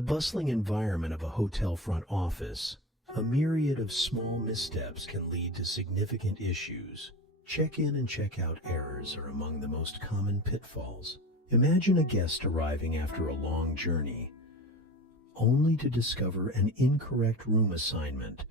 the bustling environment of a hotel front office, a myriad of small missteps can lead to significant issues. Check-in and check-out errors are among the most common pitfalls. Imagine a guest arriving after a long journey, only to discover an incorrect room assignment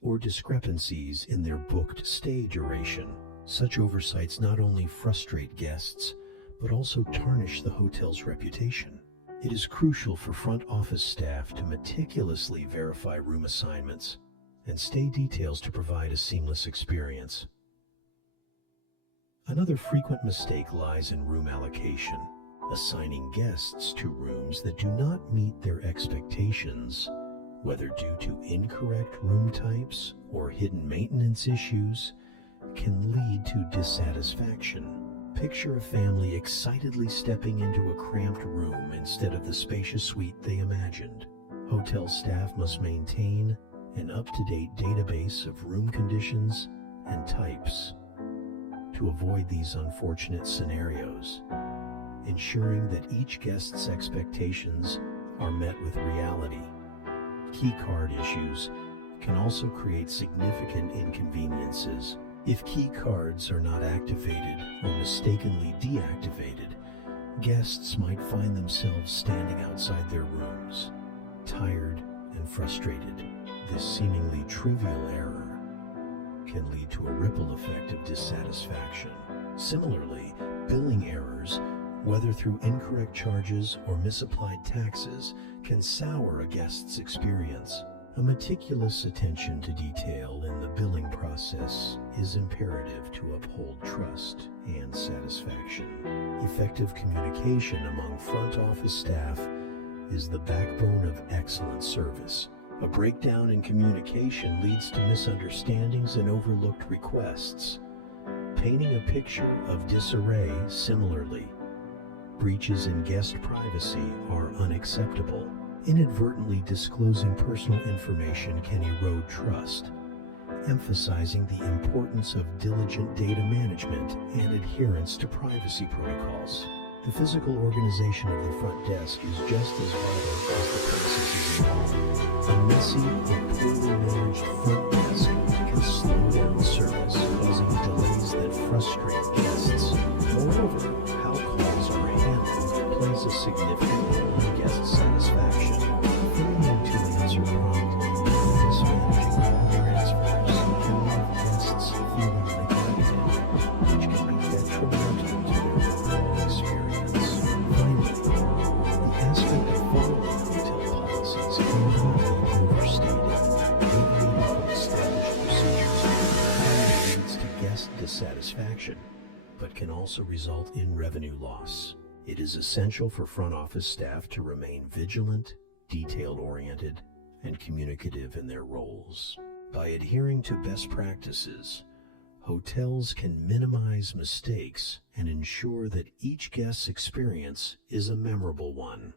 or discrepancies in their booked stay duration. Such oversights not only frustrate guests, but also tarnish the hotel's reputation. It is crucial for front office staff to meticulously verify room assignments and stay details to provide a seamless experience. Another frequent mistake lies in room allocation, assigning guests to rooms that do not meet their expectations, whether due to incorrect room types or hidden maintenance issues, can lead to dissatisfaction. Picture a family excitedly stepping into a cramped room instead of the spacious suite they imagined. Hotel staff must maintain an up-to-date database of room conditions and types to avoid these unfortunate scenarios, ensuring that each guest's expectations are met with reality. Key card issues can also create significant inconveniences. If key cards are not activated or mistakenly deactivated, guests might find themselves standing outside their rooms, tired and frustrated. This seemingly trivial error can lead to a ripple effect of dissatisfaction. Similarly, billing errors, whether through incorrect charges or misapplied taxes, can sour a guest's experience. A meticulous attention to detail in the billing process is imperative to uphold trust and satisfaction. Effective communication among front office staff is the backbone of excellent service. A breakdown in communication leads to misunderstandings and overlooked requests, painting a picture of disarray. Similarly, breaches in guest privacy are unacceptable. Inadvertently disclosing personal information can erode trust, emphasizing the importance of diligent data management and adherence to privacy protocols. The physical organization of the front desk is just as vital as the processes involved. A messy or poorly managed front desk can slow down service, causing delays that frustrate guests. Moreover, how calls are handled plays a significant role in guest satisfaction. Failing to answer promptly or mismanaging call transfers can leave guests feeling neglected, which can be detrimental to their overall experience. Finally, the aspect of following hotel policies cannot be overstated. Deviating from established procedures not only leads to guest dissatisfaction, but can also result in revenue loss. It is essential for front office staff to remain vigilant, detail-oriented, and communicative in their roles. By adhering to best practices, hotels can minimize mistakes and ensure that each guest's experience is a memorable one.